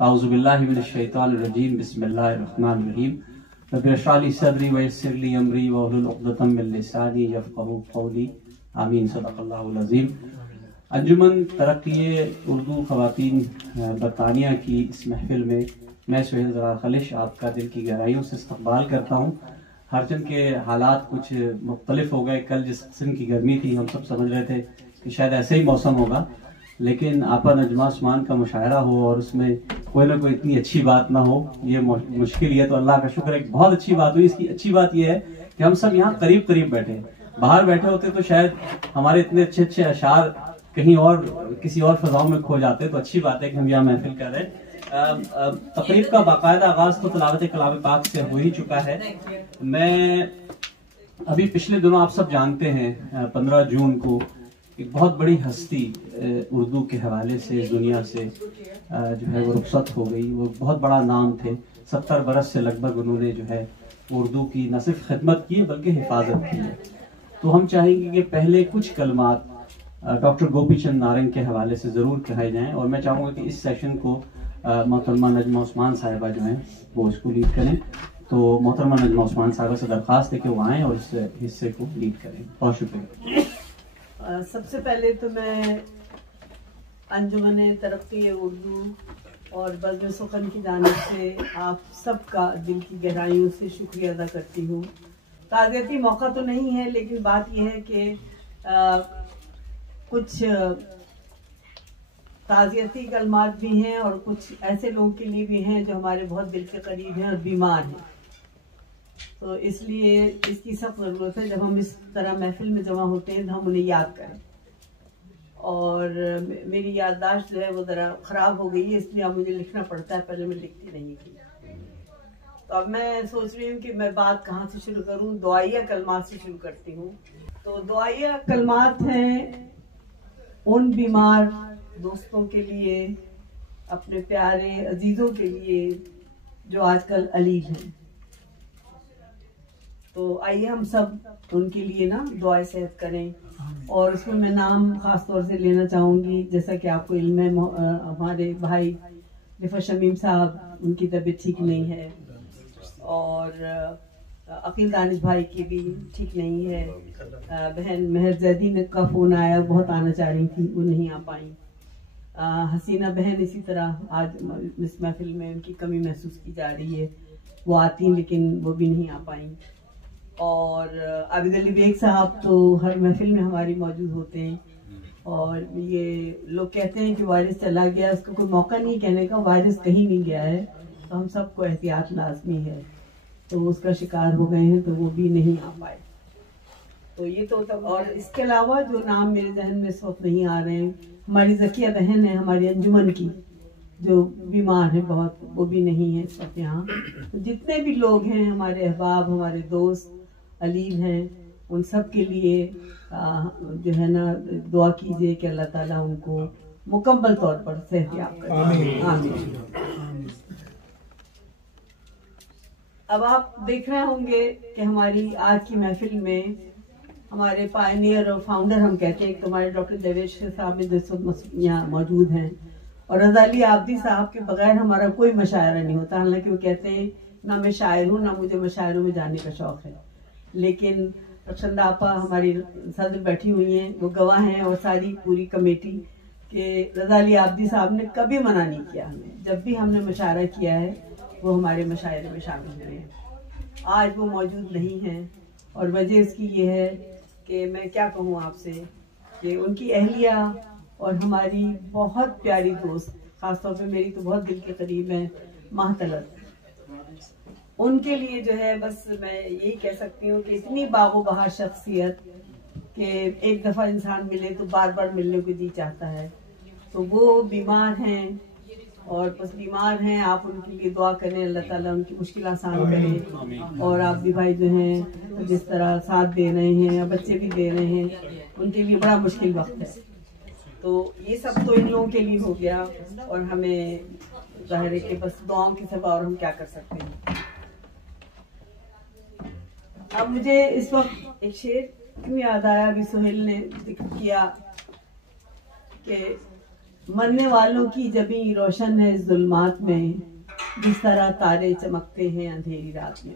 औज़ुबिल्लाहि मिनश्शैतानिर्रजीम बिस्मिल्लाहिर्रहमानिर्रहीम रब्बि इश्रह ली सदरी वयस्सिर ली अमरी वहलुल उक़दतम मिन लिसानी यफ़क़हू क़ौली आमीन सदक़ल्लाहुल अज़ीम। अंजुमन तरक्की उर्दू ख़वातीन बरतानिया की इस महफिल में मैं सुहेल ज़रार खलिश आपका दिल की गहराइयों से इस्तक़बाल करता हूँ। हरचंद के हालात कुछ मुख्तलिफ हो गए। कल जिस किस्म की गर्मी थी हम सब समझ रहे थे कि शायद ऐसे ही मौसम होगा, लेकिन आपा नजमा आसमान का मुशायरा हो और उसमें कोई ना कोई इतनी अच्छी बात ना हो, ये मुश्किल है। तो अल्लाह का शुक्र है, बहुत अच्छी बात हुई। इसकी अच्छी बात यह है कि हम सब यहाँ करीब करीब बैठे हैं। बाहर बैठे होते तो शायद हमारे इतने अच्छे अच्छे अशार कहीं और किसी और फजाओं में खो जाते। तो अच्छी बात है कि हम यहाँ महफिल कर रहे हैं। तकरीब का बाकायदा आगाज तो तिलावत कलाम पाक से हो ही चुका है। मैं अभी पिछले दिनों आप सब जानते हैं 15 जून को एक बहुत बड़ी हस्ती उर्दू के हवाले से इस दुनिया से जो है वो रुखसत हो गई। वो बहुत बड़ा नाम थे। 70 बरस से लगभग उन्होंने जो है उर्दू की न सिर्फ खिदमत की बल्कि हिफाजत की है। तो हम चाहेंगे कि पहले कुछ कलमात डॉक्टर गोपी चंद नारंग के हवाले से ज़रूर कहे जाएं और मैं चाहूँगा कि इस सेशन को मोहतरमा नजमा उस्मान साहिबा जो हैं वो इसको लीड करें। तो मोहतरमा नजमा उस्मान साहिबा से दरख्वास्त है कि वो आएँ और इस हिस्से को लीड करें। बहुत शुक्रिया। सबसे पहले तो मैं अंजुमन तरक्की उर्दू और बज़्म सुखन की जानिब से आप सबका दिल की गहराइयों से शुक्रिया अदा करती हूँ। ताज़ियती मौका तो नहीं है, लेकिन बात यह है कि कुछ ताज़ियती कलमात भी हैं और कुछ ऐसे लोगों के लिए भी हैं जो हमारे बहुत दिल के करीब हैं और बीमार हैं। तो इसलिए इसकी सख्त ज़रूरत है जब हम इस तरह महफिल में जमा होते हैं तो हम उन्हें याद करें। और मेरी याददाश्त जो है वो ज़रा ख़राब हो गई है, इसलिए अब मुझे लिखना पड़ता है। पहले मैं लिखती नहीं थी। तो अब मैं सोच रही हूँ कि मैं बात कहाँ से शुरू करूँ। दुआइया कलमात से शुरू करती हूँ। तो दुआइया कलमात हैं उन बीमार दोस्तों के लिए, अपने प्यारे अजीज़ों के लिए जो आजकल अलीज हैं। तो आइए हम सब उनके लिए ना दुआए सेहत करें। और उसमें मैं नाम ख़ास तौर से लेना चाहूँगी, जैसा कि आपको इल्म है हमारे भाई रिफत शमीम साहब, उनकी तबीयत ठीक नहीं है और अकील दानिश भाई की भी ठीक नहीं है। बहन महर जैदी का फ़ोन आया, बहुत आना चाह रही थी, वो नहीं आ पाई। हसीना बहन इसी तरह आज इस महफिल में उनकी कमी महसूस की जा रही है। वो आती लेकिन वो भी नहीं आ पाई। और आबिद अली बेग साहब तो हर महफिल में हमारी मौजूद होते हैं। और ये लोग कहते हैं कि वायरस चला गया, उसको कोई मौका नहीं कहने का, वायरस कहीं नहीं गया है। तो हम सबको एहतियात लाजमी है। तो उसका शिकार हो गए हैं तो वो भी नहीं आ पाए। तो ये तो और इसके अलावा जो नाम मेरे जहन में इस वक्त नहीं आ रहे हैं, हमारी ज़किया बहन है हमारी अंजुमन की, जो बीमार है बहुत, वो भी नहीं है इस वक्त यहाँ। तो जितने भी लोग हैं हमारे अहबाब, हमारे दोस्त अलीम हैं, उन सब के लिए जो है ना दुआ कीजिए कि अल्लाह ताला उनको मुकम्मल तौर पर सेहतयाब करे। आमीन। अब आप देख रहे होंगे कि हमारी आज की महफिल में हमारे पायनियर और फाउंडर हम कहते हैं, एक तो हमारे डॉक्टर देवेश साहब यहाँ मौजूद हैं और रज़ा अली आब्दी साहब के बगैर हमारा कोई मशायरा नहीं होता। हालांकि वो कहते हैं ना मैं शायर हूँ ना मुझे मशायरों में जाने का शौक़ है, लेकिन रक्षंदा आपा हमारी सदर बैठी हुई हैं, वो गवाह हैं और सारी पूरी कमेटी के रज़ा अली आब्दी साहब ने कभी मना नहीं किया हमें। जब भी हमने मशायरा किया है वो हमारे मशायरे में शामिल हुए हैं। आज वो मौजूद नहीं हैं और वजह इसकी ये है कि मैं क्या कहूँ आपसे कि उनकी अहलिया और हमारी बहुत प्यारी दोस्त, ख़ासतौर पे मेरी तो बहुत दिल के करीब है माहतलत, उनके लिए जो है बस मैं यही कह सकती हूँ कि इतनी बागो बहार शख्सियत कि एक दफ़ा इंसान मिले तो बार बार मिलने को जी चाहता है। तो वो बीमार हैं और बस बीमार हैं, आप उनके लिए दुआ करें, अल्लाह ताला उनकी मुश्किल आसान करे। और आप भी भाई जो हैं जिस तरह साथ दे रहे हैं या बच्चे भी दे रहे हैं, उनके लिए बड़ा मुश्किल वक्त है। तो ये सब तो इन लोगों के लिए हो गया और हमें जाहिर है कि बस दुआओं के सिवा और हम क्या कर सकते हैं। अब मुझे इस वक्त एक शेर क्यों याद आया, अभी सुहेल ने जिक्र किया कि मरने वालों की जबी रोशन है जुल्मात में, जिस तरह तारे चमकते हैं अंधेरी रात में।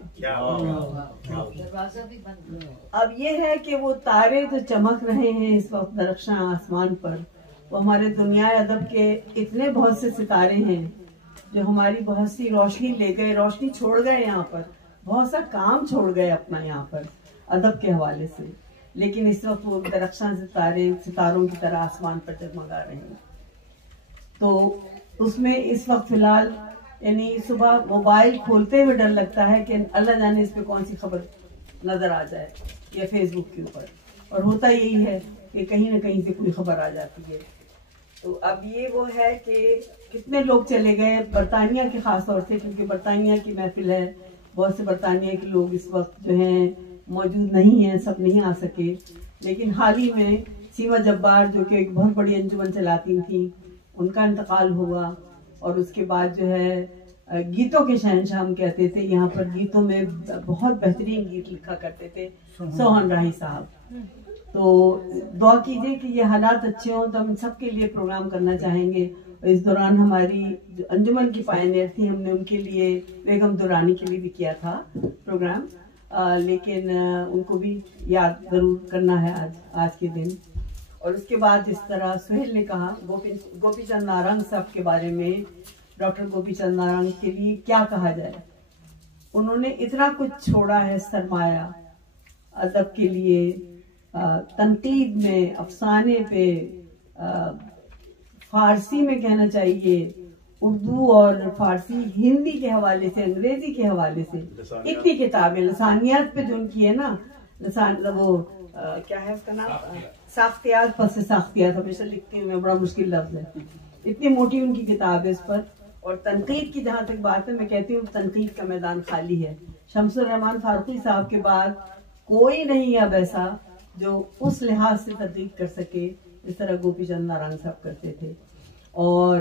अब ये है कि वो तारे जो चमक रहे हैं इस वक्त दरख्शां आसमान पर, वो हमारे दुनिया अदब के इतने बहुत से सितारे हैं जो हमारी बहुत सी रोशनी ले गए, रोशनी छोड़ गए, यहाँ पर बहुत सा काम छोड़ गए अपना यहाँ पर अदब के हवाले से, लेकिन इस वक्त वो दरख्शां सितारों की तरह आसमान पर जगमगा रहे हैं। तो उसमें इस वक्त फिलहाल यानी सुबह मोबाइल खोलते हुए डर लगता है कि अल्लाह जाने इस पे कौन सी खबर नजर आ जाए या फेसबुक के ऊपर, और होता यही है कि कहीं ना कहीं से कोई खबर आ जाती है। तो अब ये वो है कि कितने लोग चले गए बरतानिया के खास तौर से, क्योंकि बरतानिया की महफिल है, बहुत से बरतानिया के लोग इस वक्त जो हैं मौजूद नहीं हैं, सब नहीं आ सके। लेकिन हाल ही में सीमा जब्बार जो कि एक बहुत बड़ी अंजुमन चलाती थी, उनका इंतकाल हुआ, और उसके बाद जो है गीतों के शहंशाह हम कहते थे, यहाँ पर गीतों में बहुत बेहतरीन गीत लिखा करते थे सोहन राही साहब। तो दुआ कीजिए कि ये हालात अच्छे हों, तो हम सबके लिए प्रोग्राम करना चाहेंगे। और इस दौरान हमारी जो अंजुमन की पायनियर थी, हमने उनके लिए बेगम दुरानी के लिए भी किया था प्रोग्राम, लेकिन उनको भी याद जरूर करना है आज के दिन। और उसके बाद जिस तरह सुहेल ने कहा गोपी चंद नारंग साहब के बारे में, डॉक्टर गोपी चंद नारंग के लिए क्या कहा जाए, उन्होंने इतना कुछ छोड़ा है, सरमाया अदब के लिए, तनकीद में, अफसाने पे, फारसी में कहना चाहिए, उर्दू और फारसी, हिंदी के हवाले से, अंग्रेजी के हवाले से इतनी किताबें, लसानियात पे जो उनकी है ना, वो क्या है उसका नाम, साख्तियात पर से साख्तियात, हमेशा लिखती हूँ मैं, बड़ा मुश्किल लफ्ज है, इतनी मोटी उनकी किताब है इस पर। और तनकीद की जहाँ तक बात है, मैं कहती हूँ तनकीद का मैदान खाली है। शमसुर रहमान फारूकी साहब के बाद कोई नहीं अब ऐसा जो उस लिहाज से तनकीद कर सके जिस तरह गोपी चंद नारंग साहब करते थे। और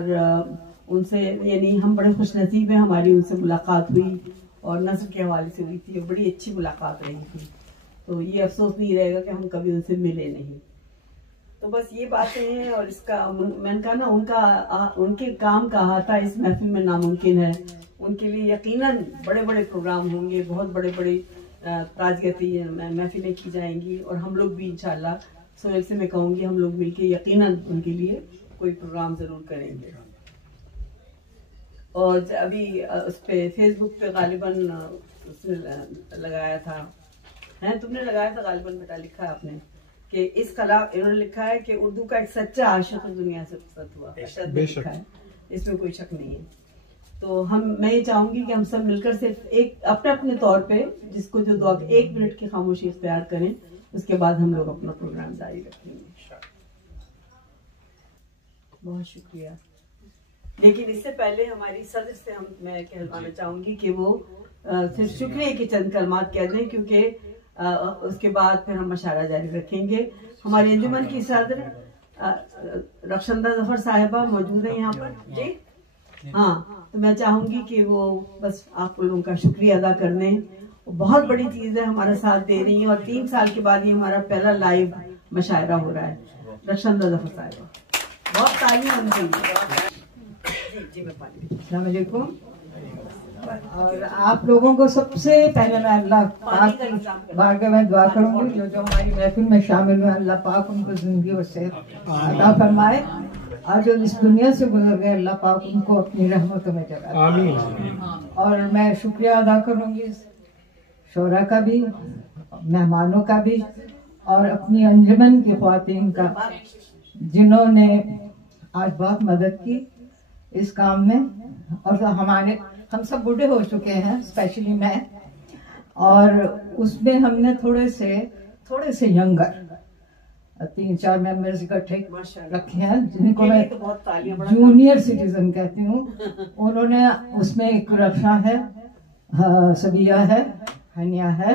उनसे यानी हम बड़े खुशनसीब हैं, हमारी उनसे मुलाकात हुई और नस्ल के हवाले से हुई थी, बड़ी अच्छी मुलाकात रही थी। तो ये अफसोस नहीं रहेगा कि हम कभी उनसे मिले नहीं। तो बस ये बातें हैं। और इसका मैंने कहा ना, उनके काम का अहाता इस महफिल में नामुमकिन है। उनके लिए यकीनन बड़े बड़े प्रोग्राम होंगे, बहुत बड़े बड़े ताजगती महफिलें की जाएंगी, और हम लोग भी इंशाल्लाह सोहेल से मैं कहूँगी हम लोग मिलके यकीनन उनके लिए कोई प्रोग्राम जरूर करेंगे। और अभी उस पे फेसबुक पे गालिबन उसने लगाया था, है तुमने लगाया था गालिबन बेटा, लिखा है आपने कि इस कला, इन्होंने लिखा है कि उर्दू का एक सच्चा आशिक दुनिया से रुखसत हुआ, लिखा है, इसमें कोई शक नहीं है। तो मैं ये चाहूंगी कि हम सब मिलकर सिर्फ एक अपने अपने तौर पे जिसको जो दुआ 1 मिनट की खामोशी इख्तियार करें, उसके बाद हम लोग अपना प्रोग्राम जारी रखेंगे। बहुत शुक्रिया। लेकिन इससे पहले हमारी सदर से मैं कहना चाहूंगी कि वो सिर्फ शुक्रिया के चंद कलमात कह दें, क्योंकि उसके बाद फिर हम मशारा जारी रखेंगे। हमारी अंजुमन की सदर रक्षंदा जफर साहिबा मौजूद है यहाँ पर जी। हाँ, तो मैं चाहूंगी कि वो बस आप लोगों का शुक्रिया अदा कर दें। बहुत बड़ी चीज है, हमारा साथ दे रही है, और 3 साल के बाद ये हमारा पहला लाइव मशायरा हो रहा है। रक्षंदा जफर साहिबा, बहुत तालियां उनकी। अस्सलाम वालेकुम। और आप लोगों को सबसे पहले मैं अल्लाह पाक बारगाह में दुआ करूंगी, जो हमारी महफिल में शामिल हुए, अल्लाह पाक उनको जिंदगी और सेहत अता फरमाए, और जो इस दुनिया से गुजर गए अल्लाह पाक उनको अपनी रहमतों में जगह आमीन। और मैं शुक्रिया अदा करूंगी शोरा का भी, मेहमानों का भी, और अपनी अंजुमन की ख्वातीन का, जिन्होंने आज बहुत मदद की इस काम में। और हम सब बूढ़े हो चुके हैं, स्पेशली मैं, और उसमें हमने थोड़े से यंगर 3-4 मेंबर्स इकट्ठे रखे हैं, जिनको मैं जूनियर सिटीजन कहती हूँ। उन्होंने उसमें एक रक्षा है, सबिया है, हनिया है,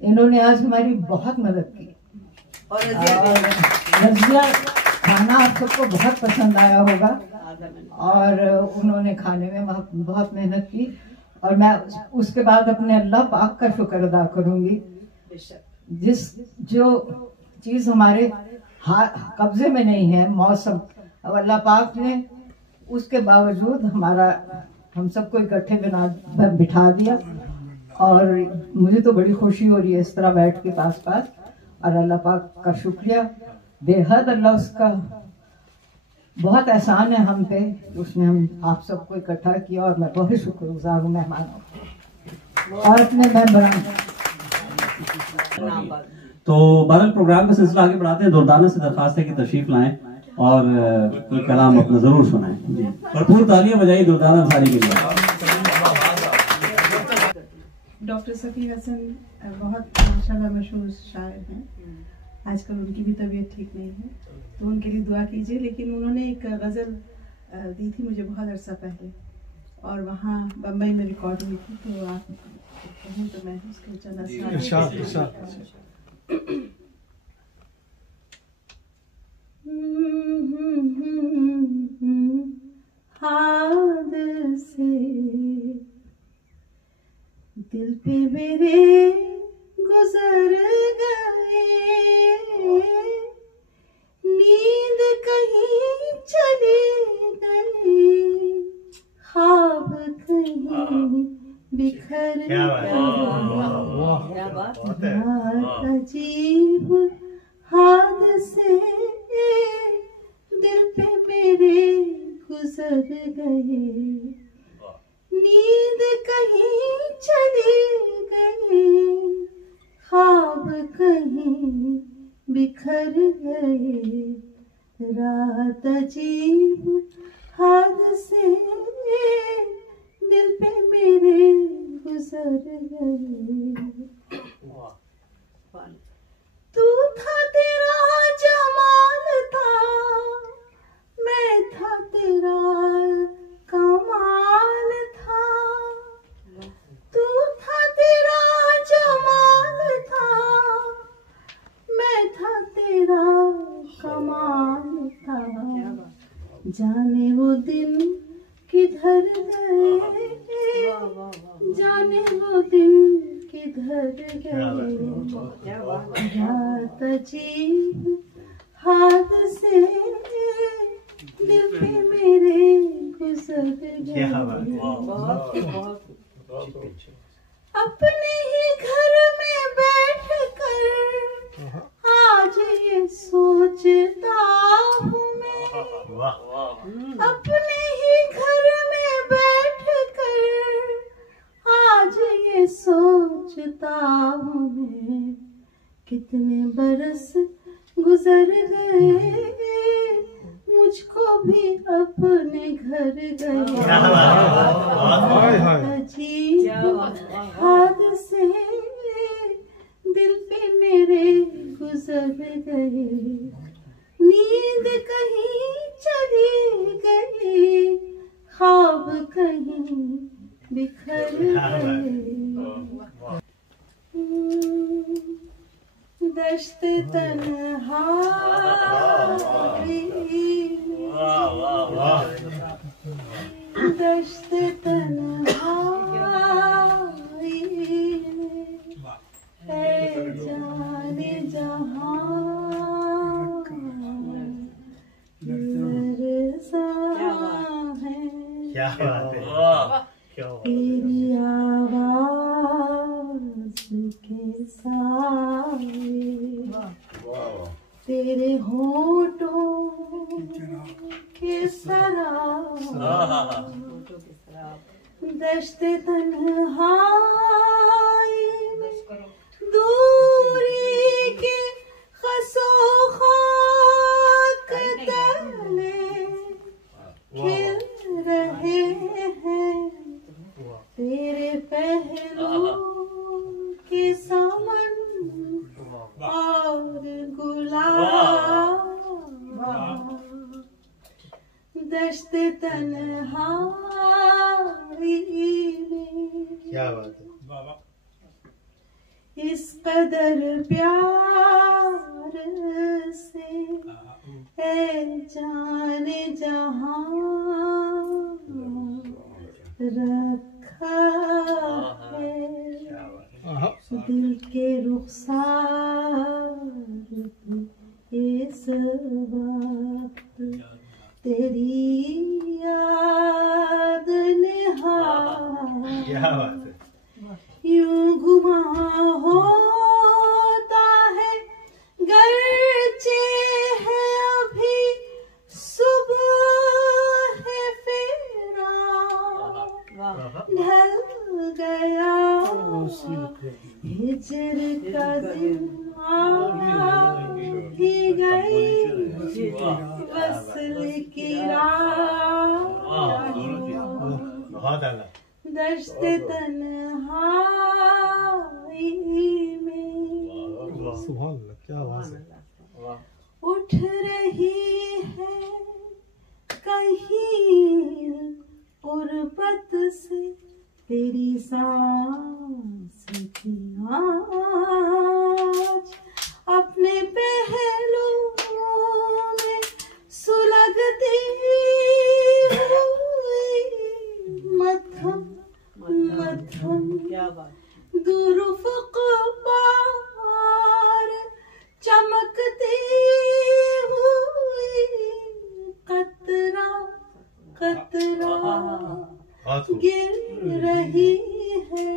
इन्होंने आज हमारी बहुत मदद की। और रजिया खाना आप सबको बहुत पसंद आया होगा, और उन्होंने खाने में बहुत मेहनत की। और मैं उसके बाद अपने अल्लाह पाक का शुक्र अदा करूंगी, जो चीज हमारे कब्जे में नहीं है, मौसम अब अल्लाह पाक ने उसके बावजूद हम सबको इकट्ठे बिठा दिया, और मुझे तो बड़ी खुशी हो रही है इस तरह बैठ के पास पास। और अल्लाह पाक का शुक्रिया बेहद, अल्लाह उसका बहुत एहसान है हम पे, उसने हम आप सबको इकट्ठा किया, और मैं बहुत शुक्रगुजार हूँ मेहमानों और अपने मेंबरान। तो बहरहाल प्रोग्राम का सिलसिला आगे बढ़ाते हैं। दुर्दाना से दरखास्त है कि तशरीफ लाएं और कोई कलाम अपना जरूर सुनाएं। जी, भरपूर तालियां बजाइए दुर्दाना अंसारी के लिए। डॉक्टर सफ़ी हसन बहुत माशाल्लाह मशहूर शायर हैं। आजकल उनकी भी तबीयत ठीक नहीं है, तो उनके लिए दुआ कीजिए। लेकिन उन्होंने एक गज़ल दी थी मुझे बहुत अरसा पहले, और वहाँ बम्बई में रिकॉर्ड हुई थी, तो आप कहें तो मैं उसको चला हाथ से दिल पे मेरे गुजर गए, नींद कहीं चली गई, ख्वाब कहीं बिखर गए। अजीब हादसे दिल पे मेरे गुजर गए, नींद कहीं चली गई, ख्वाब कहीं बिखर गए। रात अजीब हादसे दिल पे मेरे गुजर गए। तू था तेरा जमाल था, मैं था तेरा कमाल था। तू था तेरा जमाल था, मैं था तेरा कमाल था। जाने वो दिन किधर गए, जाने वो दिन किधर गए। रात अजीब हादसे दिल पे मेरे गुजर गए। अपने ही घर में बैठ कर आज ये सोचता हूँ मैं, अपने ही घर में बैठ कर आज ये सोचता हूँ मैं, कितने बरस गुजर गए, मुझको भी अपने घर गए। अजीब हादसे दिल पे मेरे गुजर गए, नींद कहीं चली गई, ख्वाब कहीं बिखर गए। दश्त तन्हाई, दश्त तन्हाई है जाने जहां लरज़ा है। क्या बात है, तेरी आवाज के साए, तेरे होठों के शराब, दश्त तन्हाई में दूरी के खसो खाक तले खिल रहे हैं, तेरे पहलू के समन और गुलाब। दश्त तन्हाई में क्या बात है, इस कदर प्यार से ए जाने जहां रखा है, दिल के रुखसार इस वक्त याद निहार क्या बात है। यूं गुमा होता है गर्चे है अभी सुबह है फेरा ढल गया हिजर का दिन ही गई वसल की रात बहुत आला। दश्त तन्हाई में सुभान अल्लाह, क्या आवाज है। उठ रही है कहीं गुर्बत से तेरी सांस की आज अपने पहलू में सुलगती हुई मध्यम मध्यम क्या बात। दुरुफ़क़ पार चमकती हुई कतरा कतरा गिर रही है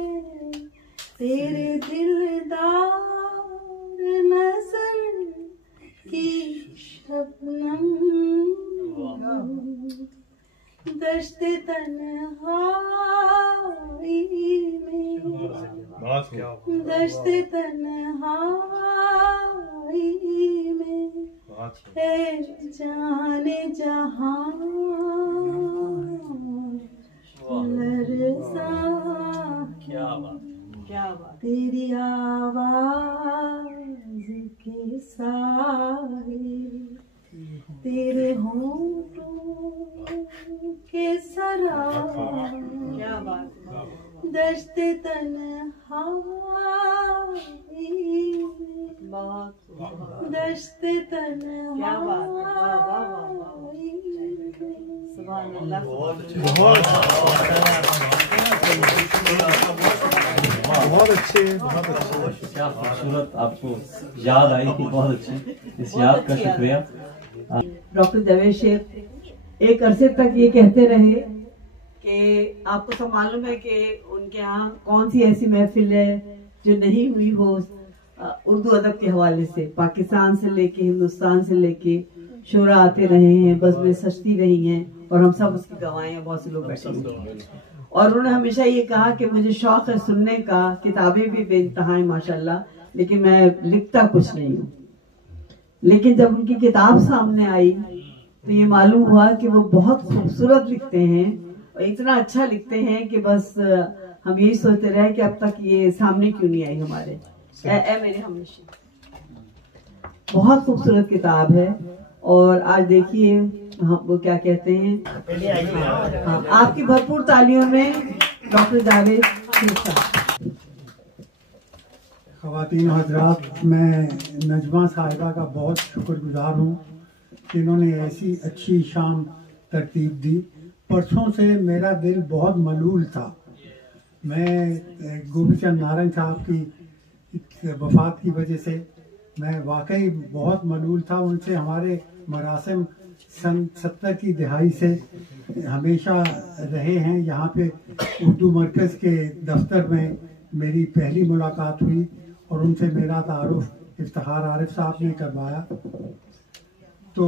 तेरे दिलदार नजर की शबनम दश्त तन्हाई में बहुत क्या दश्त तन्हाई में बहुत है जाने जहां लरज़ा क्या बात। क्या बात। तेरी आवाज के साए तेरे होंठों के सरा क्या बात। दश्त तन्हाई बहुत दश्त तन्हाई क्या बात। वाह वाह वाह वाह। सुभान अल्लाह। बहुत अच्छे, बहुत अच्छे। क्या खूबसूरत आपको याद आई थी, बहुत अच्छी। इस याद का शुक्रिया। डॉक्टर देवेश शेख एक अरसे तक ये कहते रहे कि आपको सब मालूम है कि उनके यहाँ कौन सी ऐसी महफिल है जो नहीं हुई हो उर्दू अदब के हवाले से। पाकिस्तान से लेके हिंदुस्तान से लेके शोरा आते रहे हैं, बज़्में सजती रही हैं और हम सब उसकी गवाहें हैं। बहुत से लोग बैठे हुए हैं और उन्होंने हमेशा ये कहा कि मुझे शौक है सुनने का, किताबें भी बेइंतहा हैं माशाल्लाह, लेकिन मैं लिखता कुछ नहीं हूँ। लेकिन जब उनकी किताब सामने आई तो ये मालूम हुआ कि वो बहुत खूबसूरत लिखते हैं और इतना अच्छा लिखते हैं कि बस हम यही सोचते रहे कि अब तक ये सामने क्यों नहीं आई हमारे। मेरे हमनशीं बहुत खूबसूरत किताब है। और आज देखिए वो क्या कहते हैं। हाँ, आपकी भरपूर तालियों में डॉक्टर जावेद शेख साहब। ख़वातीन हज़रात, मैं नजमा साहिबा का बहुत शुक्रगुजार हूँ कि इन्होंने ऐसी अच्छी शाम तरतीब दी। परसों से मेरा दिल बहुत मलूल था। मैं गोपीचंद नारंग साहब की वफ़ात की वजह से मैं वाकई बहुत मलूल था। उनसे हमारे मरासिम सन 70 की दहाई से हमेशा रहे हैं। यहाँ पे उर्दू मरकज़ के दफ्तर में मेरी पहली मुलाकात हुई और उनसे मेरा तारुफ इफ्तिखार आरिफ साहब ने करवाया। तो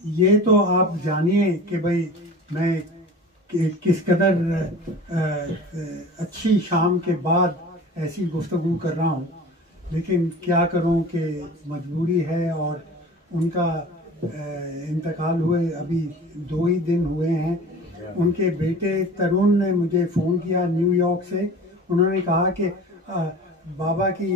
ये तो आप जानिए कि भाई मैं किस कदर अच्छी शाम के बाद ऐसी गुफ्तगू कर रहा हूँ, लेकिन क्या करूँ कि मजबूरी है। और उनका इंतकाल हुए अभी 2 ही दिन हुए हैं। उनके बेटे तरुण ने मुझे फ़ोन किया न्यूयॉर्क से। उन्होंने कहा कि बाबा की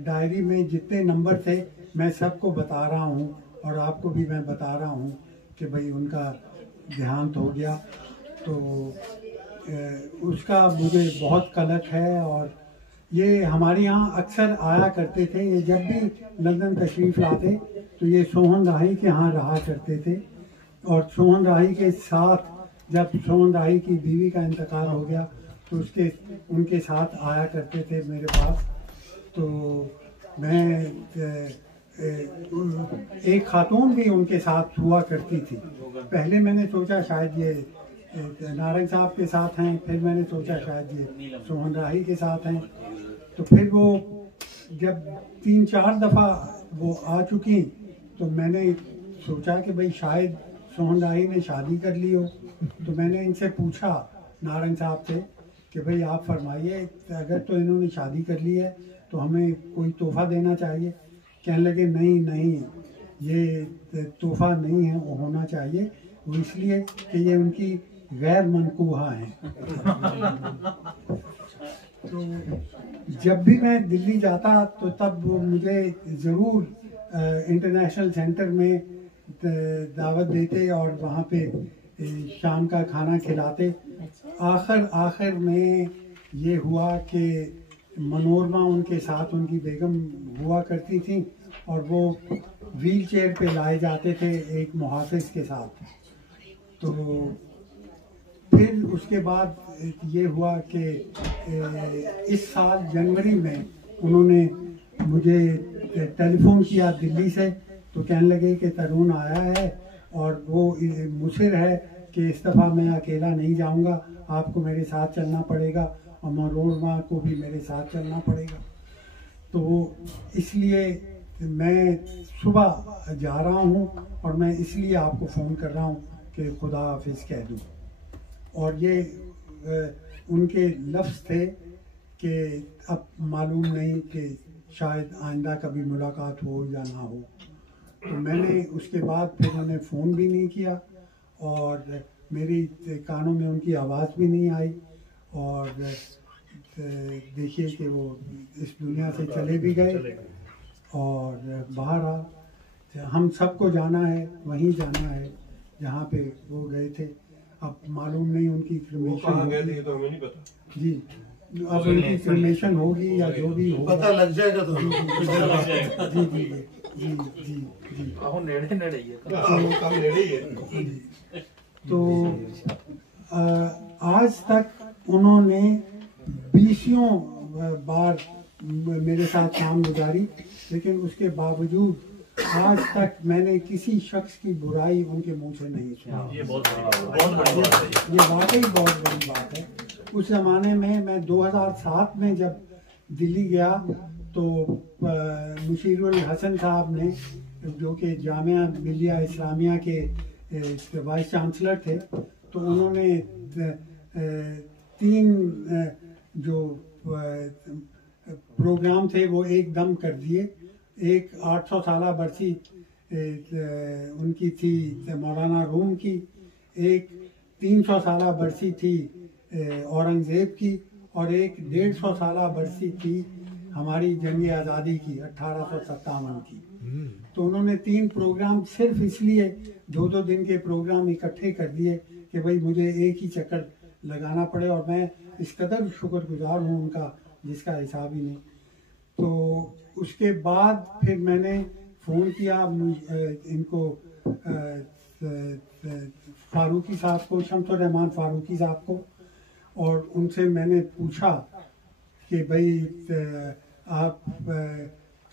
डायरी में जितने नंबर थे मैं सबको बता रहा हूँ और आपको भी मैं बता रहा हूँ कि भाई उनका देहांत हो गया। तो उसका मुझे बहुत कलक है। और ये हमारे यहाँ अक्सर आया करते थे। ये जब भी लंदन तशरीफ़ लाते तो ये सोहन राही के यहाँ रहा करते थे। और सोहन राही के साथ जब सोहन राही की बीवी का इंतकाल हो गया तो उनके साथ आया करते थे मेरे पास। तो मैं एक खातून भी उनके साथ हुआ करती थी। पहले मैंने सोचा शायद ये नारंग साहब के साथ हैं, फिर मैंने सोचा शायद ये सोहन राही के साथ हैं। तो फिर वो जब 3-4 दफ़ा वो आ चुकी तो मैंने सोचा कि भाई शायद सोहन राही ने शादी कर ली हो। तो मैंने इनसे पूछा नारंग साहब से कि भाई आप फरमाइए, अगर तो इन्होंने शादी कर ली है तो हमें कोई तोहफा देना चाहिए। कहने लगे नहीं नहीं, ये तोहफा नहीं है, वो होना चाहिए, वो इसलिए कि ये उनकी गैर मनकूहा हैं। तो जब भी मैं दिल्ली जाता तो तब वो मुझे ज़रूर इंटरनेशनल सेंटर में दावत देते और वहाँ पे शाम का खाना खिलाते। आखिर में ये हुआ कि मनोरमा उनके साथ, उनकी बेगम हुआ करती थी और वो व्हील चेयर पे लाए जाते थे एक मुहाफिज के साथ। तो फिर उसके बाद ये हुआ कि इस साल जनवरी में उन्होंने मुझे टेलीफोन किया दिल्ली से। तो कहने लगे कि तरुण आया है और वो मुसिर है कि इस दफ़ा मैं अकेला नहीं जाऊंगा, आपको मेरे साथ चलना पड़ेगा और मनोरमा को भी मेरे साथ चलना पड़ेगा। तो इसलिए मैं सुबह जा रहा हूँ और मैं इसलिए आपको फ़ोन कर रहा हूँ कि खुदा हाफिज़ कह दूँ। और ये उनके लफ्ज़ थे कि अब मालूम नहीं कि शायद आइंदा कभी मुलाकात हो या ना हो। तो मैंने उसके बाद फिर उन्हें फ़ोन भी नहीं किया और मेरी कानों में उनकी आवाज़ भी नहीं आई। और देखिए कि वो इस दुनिया से चले भी गए और बाहर आ। हम सबको जाना है, वहीं जाना है जहाँ पे वो गए थे। अब मालूम नहीं उनकी क्रिमेशन होगी, तो हमें नहीं पता जी, अब उनकी क्रिमेशन होगी या जो भी होगा पता लग जाएगा। तो जी जी जी जी जी काम नेड़े ही है। तो आज तक उन्होंने 20 बार मेरे साथ काम गुजारी, लेकिन उसके बावजूद आज तक मैंने किसी शख्स की बुराई उनके मुंह से नहीं सुनी। ये बहुत बड़ी बात है। ये वाकई बहुत बड़ी बात है। उस ज़माने में मैं 2007 में जब दिल्ली गया तो मुशीरुल हसन साहब ने, जो कि जामिया मिलिया इस्लामिया के वाइस चांसलर थे, तो उन्होंने 3 जो प्रोग्राम थे वो एकदम कर दिए। एक 800 साला बरसी उनकी थी मौलाना रूम की, एक 300 साला बरसी थी औरंगज़ेब की, और एक 150 साला बरसी थी हमारी जंग आज़ादी की 1857 की। तो उन्होंने 3 प्रोग्राम सिर्फ इसलिए 2-2 दिन के प्रोग्राम इकट्ठे कर दिए कि भाई मुझे एक ही चक्कर लगाना पड़े, और मैं इस कदर शुक्रगुजार हूँ उनका जिसका हिसाब ही नहीं। तो उसके बाद फिर मैंने फ़ोन किया इनको फारूकी साहब को, शम्सुर रहमान फारूकी साहब को, और उनसे मैंने पूछा कि भाई आप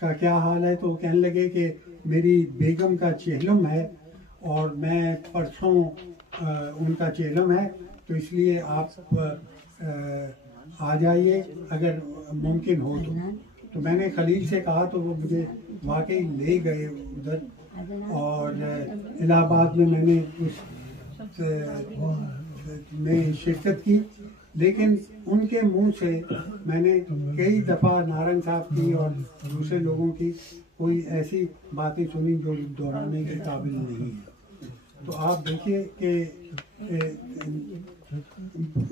का क्या हाल है। तो वो कहने लगे कि मेरी बेगम का चेहलम है और मैं परसों उनका चेहलम है, तो इसलिए आप आ जाइए अगर मुमकिन हो तो मैंने खलील से कहा, तो वो मुझे वाकई ले गए उधर, और इलाहाबाद में मैंने उस में शिरकत की। लेकिन उनके मुंह से मैंने कई दफ़ा नारंग साहब की और दूसरे लोगों की कोई ऐसी बातें सुनी जो दोहराने के काबिल नहीं है। तो आप देखिए कि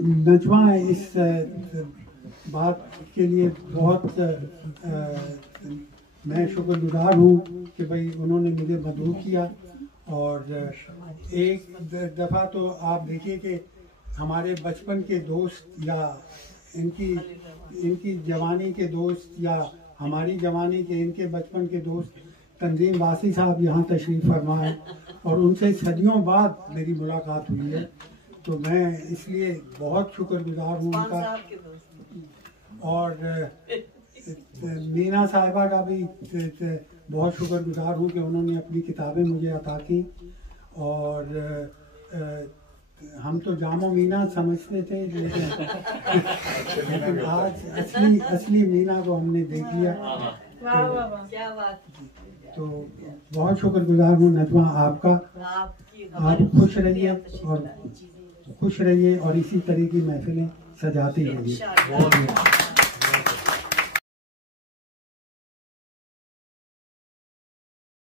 नजमा इस बात के लिए बहुत मैं शुक्रगुजार हूँ कि भाई उन्होंने मुझे मदऊ किया। और एक दफ़ा तो आप देखिए कि हमारे बचपन के दोस्त या इनकी जवानी के दोस्त या हमारी जवानी के इनके बचपन के दोस्त तंजीम वासी साहब यहाँ तशरीफ़ फरमा है, और उनसे सदियों बाद मेरी मुलाकात हुई है। तो मैं इसलिए बहुत शुक्रगुजार हूँ उनका। और मीना साहिबा का भी बहुत शुक्रगुजार हूँ कि उन्होंने अपनी किताबें मुझे अता की। और हम तो जामो मीना समझते थे, लेकिन आज असली मीना को हमने देख लिया। क्या बात। तो बहुत शुक्रगुजार हूँ नजमा आपका। आप खुश रहिए और इसी तरह की महफिलें सजाती रहिए।